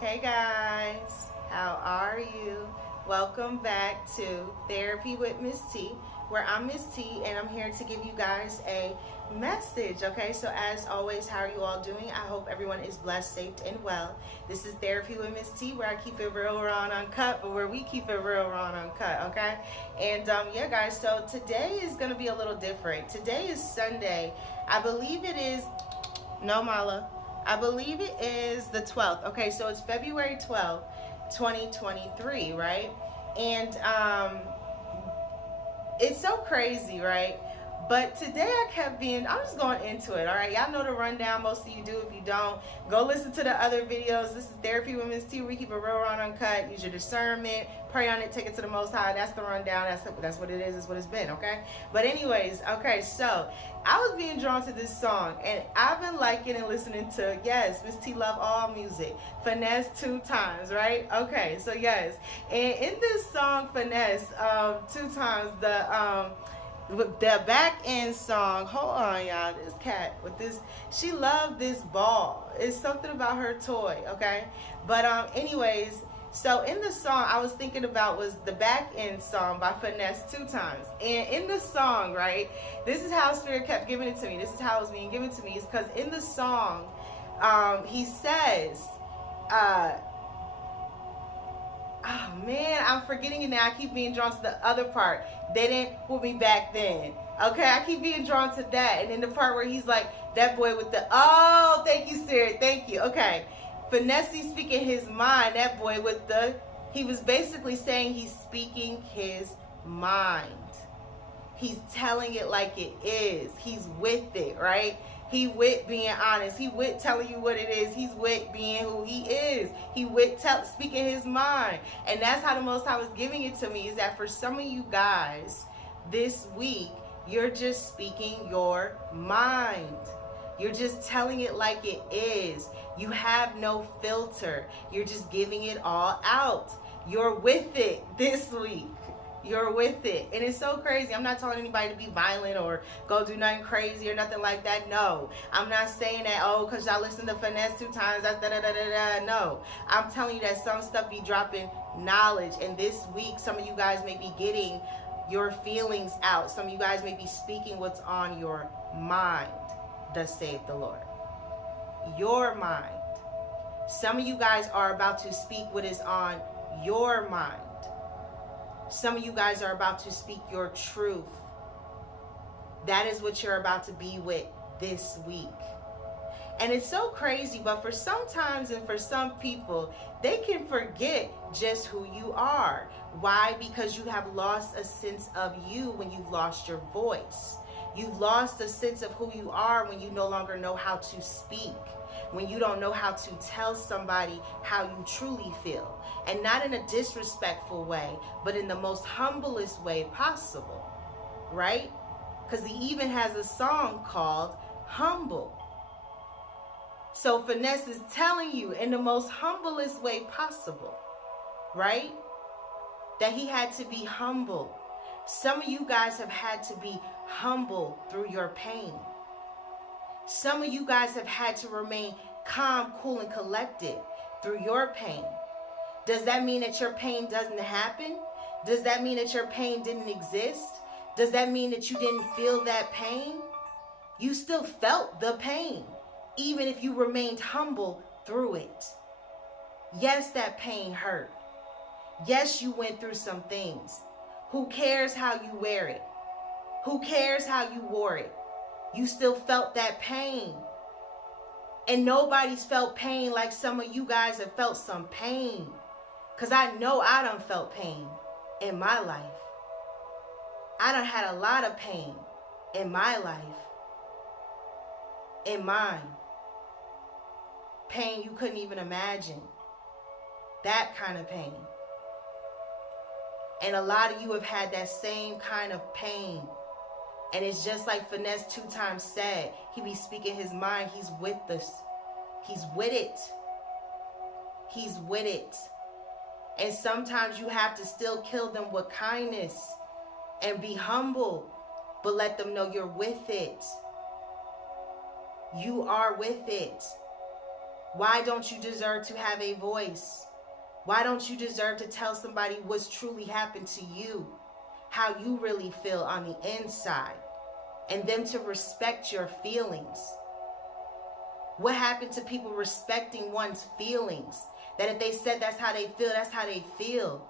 Hey guys, how are you? Welcome back to Therapy with Miss T, where I'm Miss T and I'm here to give you guys a message. Okay, so as always, how are you all doing? I hope everyone is blessed, safe, and well. This is Therapy with Miss T, where I keep it real, raw, and uncut, but where we keep it real, raw, and uncut. Okay, and yeah, guys. So today is gonna be a little different. Today is Sunday. I believe it is. No, Mala. I believe it is the 12th. Okay, so it's February 12th, 2023, right? And it's so crazy, right? But today I kept I'm just going into it, all right? Y'all know the rundown. Most of you do. If you don't, go listen to the other videos. This is Therapy with Miss T. We keep it real, raw, and uncut. Use your discernment. Pray on it. Take it to the Most High. That's the rundown. That's what it is. That's what it's been, okay? But anyways, okay, so I was being drawn to this song, and I've been liking and listening to, yes, Miss T love all music. Finesse 2 times, right? Okay, so yes. And in this song, Finesse, 2 times, the back end song, hold on y'all, this cat with this, she loved this ball. It's something about her toy, okay? But anyways, so in the song I was thinking about was the back end song by Finesse 2 times. And in the song, right, this is how Spirit kept giving it to me. This is how it was being given to me. It's because in the song, he says, oh man, I'm forgetting it now. I keep being drawn to the other part. They didn't put me back then. Okay, I keep being drawn to that. And then the part where he's like, that boy with the, oh, thank you, Spirit, thank you. Okay, Finesse speaking his mind, that boy with the, he was basically saying he's speaking his mind. He's telling it like it is. He's with it, right? He with being honest. He with telling you what it is. He's with being who he is. He with speaking his mind. And that's how the Most High was giving it to me, is that for some of you guys this week, you're just speaking your mind. You're just telling it like it is. You have no filter. You're just giving it all out. You're with it this week. You're with it. And it's so crazy. I'm not telling anybody to be violent or go do nothing crazy or nothing like that. No. I'm not saying that, oh, because y'all listen to Finesse 2 times, that's da-da-da-da-da. No. I'm telling you that some stuff be dropping knowledge. And this week, some of you guys may be getting your feelings out. Some of you guys may be speaking what's on your mind, thus saith the Lord. Your mind. Some of you guys are about to speak what is on your mind. Some of you guys are about to speak your truth. That is what you're about to be with this week. And it's so crazy, but for sometimes and for some people, they can forget just who you are. Why? Because you have lost a sense of you when you've lost your voice. You've lost a sense of who you are when you no longer know how to speak. When you don't know how to tell somebody how you truly feel. And not in a disrespectful way, but in the most humblest way possible, right? Because he even has a song called Humble. So Finesse is telling you in the most humblest way possible, right? That he had to be humble. Some of you guys have had to be humble through your pain. Some of you guys have had to remain calm, cool, and collected through your pain. Does that mean that your pain doesn't happen? Does that mean that your pain didn't exist? Does that mean that you didn't feel that pain? You still felt the pain, even if you remained humble through it. Yes, that pain hurt. Yes, you went through some things. Who cares how you wear it? Who cares how you wore it? You still felt that pain. And nobody's felt pain like some of you guys have felt some pain. Because I know I done felt pain in my life. I done had a lot of pain in my life. In mine. Pain you couldn't even imagine. That kind of pain. And a lot of you have had that same kind of pain. And it's just like Finesse 2 times said. He be speaking his mind. He's with us. He's with it. He's with it. And sometimes you have to still kill them with kindness and be humble, but let them know you're with it. You are with it. Why don't you deserve to have a voice? Why don't you deserve to tell somebody what's truly happened to you? How you really feel on the inside? And them to respect your feelings. What happened to people respecting one's feelings? That if they said that's how they feel, that's how they feel.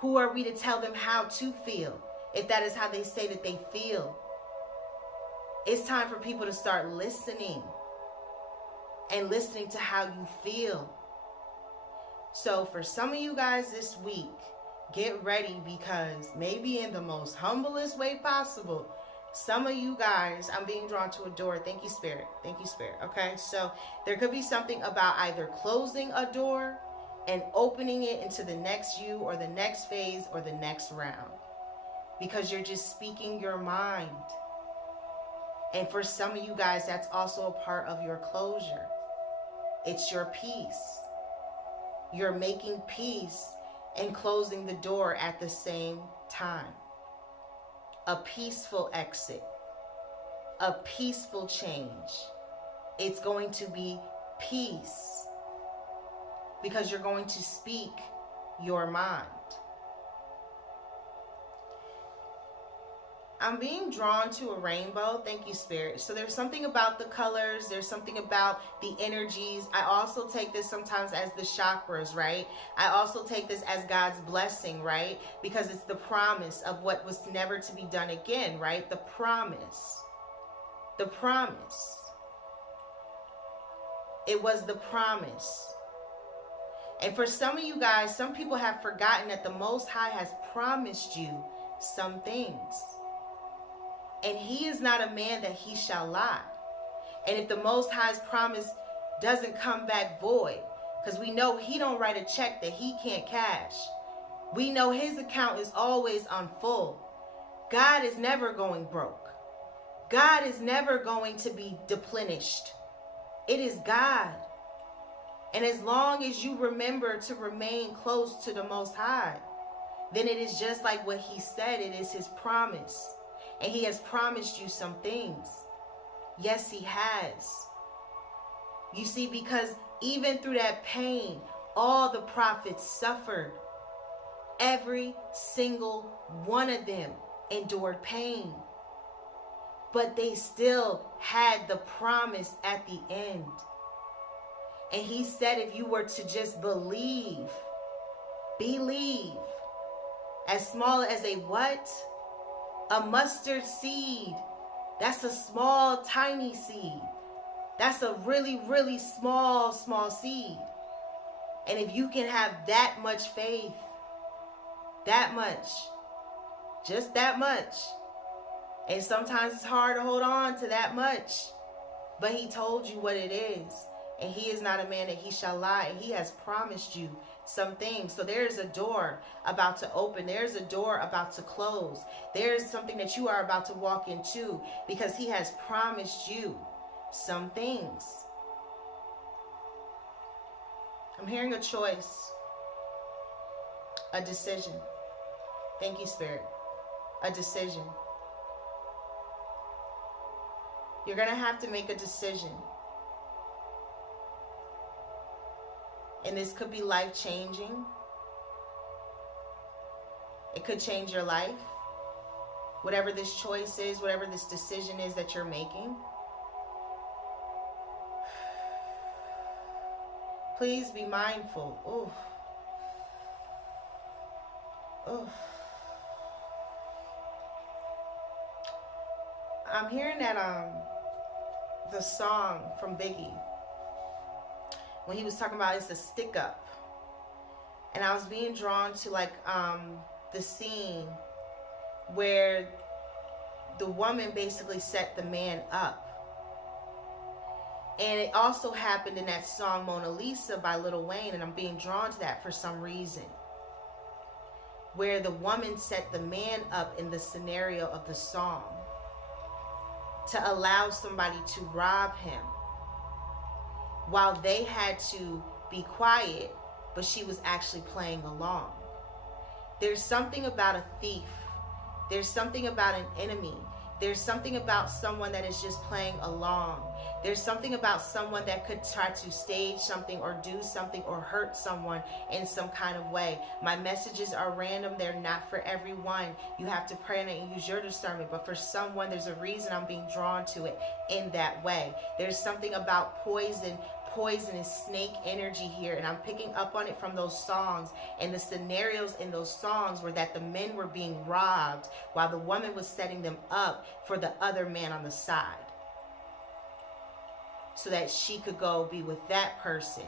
Who are we to tell them how to feel if that is how they say that they feel? It's time for people to start listening and listening to how you feel. So for some of you guys this week, get ready, because maybe in the most humblest way possible, some of you guys, I'm being drawn to a door. Thank you, Spirit. Thank you, Spirit. Okay, so there could be something about either closing a door and opening it into the next you or the next phase or the next round, because you're just speaking your mind. And for some of you guys, that's also a part of your closure. It's your peace. You're making peace and closing the door at the same time. A peaceful exit. A peaceful change. It's going to be peace, because you're going to speak your mind. I'm being drawn to a rainbow. Thank you, Spirit. So there's something about the colors. There's something about the energies. I also take this sometimes as the chakras, right? I also take this as God's blessing, right? Because it's the promise of what was never to be done again, right? The promise. The promise. It was the promise. And for some of you guys, some people have forgotten that the Most High has promised you some things. And he is not a man that he shall lie. And if the Most High's promise doesn't come back void, because we know he don't write a check that he can't cash. We know his account is always on full. God is never going broke. God is never going to be deplenished. It is God. And as long as you remember to remain close to the Most High, then it is just like what he said. It is his promise. And he has promised you some things. Yes, he has. You see, because even through that pain, all the prophets suffered. Every single one of them endured pain. But they still had the promise at the end. And he said if you were to just believe, as small as a what? A mustard seed. That's a small, tiny seed. That's a really, really small seed. And if you can have that much faith, that much, just that much. And sometimes it's hard to hold on to that much. But he told you what it is. And he is not a man that he shall lie. And he has promised you some things. So there's a door about to open. There's a door about to close. There's something that you are about to walk into, because he has promised you some things. I'm hearing a choice, a decision. Thank you, Spirit. A decision. You're going to have to make a decision. And this could be life-changing. It could change your life. Whatever this choice is, whatever this decision is that you're making. Please be mindful. Oof. I'm hearing that the song from Biggie, when he was talking about it's a stick up. And I was being drawn to like the scene where the woman basically set the man up. And it also happened in that song Mona Lisa by Lil Wayne, and I'm being drawn to that for some reason. Where the woman set the man up in the scenario of the song to allow somebody to rob him, while they had to be quiet, but she was actually playing along. There's something about a thief. There's something about an enemy There's something about someone that is just playing along. There's something about someone that could try to stage something or do something or hurt someone in some kind of way. My messages are random. They're not for everyone. You have to pray and use your discernment. But for someone, there's a reason I'm being drawn to it in that way. There's something about poisonous snake energy here, and I'm picking up on it from those songs. And the scenarios in those songs were that the men were being robbed while the woman was setting them up for the other man on the side, so that she could go be with that person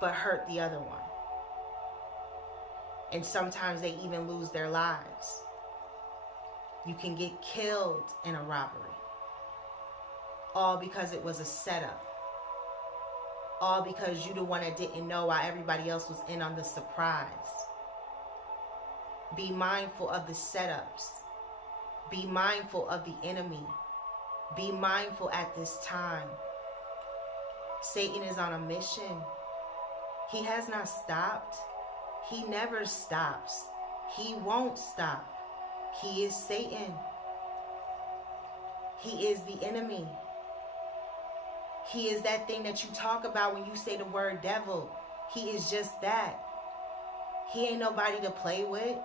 but hurt the other one. And sometimes they even lose their lives. You can get killed in a robbery, all because it was a setup. All because you the one that didn't know while everybody else was in on the surprise. Be mindful of the setups. Be mindful of the enemy. Be mindful at this time. Satan is on a mission. He has not stopped. He never stops. He won't stop. He is Satan. He is the enemy. He is that thing that you talk about when you say the word devil. He is just that. He ain't nobody to play with.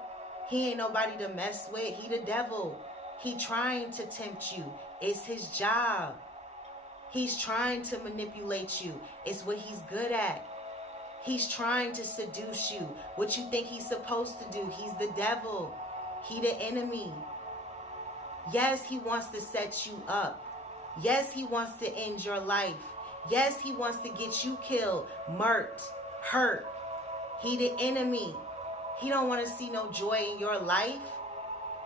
He ain't nobody to mess with. He the devil. He trying to tempt you. It's his job. He's trying to manipulate you. It's what he's good at. He's trying to seduce you. What you think he's supposed to do. He's the devil. He the enemy. Yes, he wants to set you up. Yes, he wants to end your life. Yes, he wants to get you killed, murked, hurt. He the enemy. He don't want to see no joy in your life.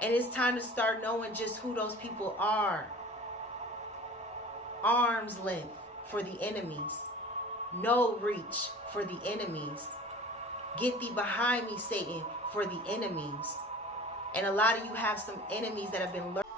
And it's time to start knowing just who those people are. Arm's length for the enemies. No reach for the enemies. Get thee behind me, Satan, for the enemies. And a lot of you have some enemies that have been lurking.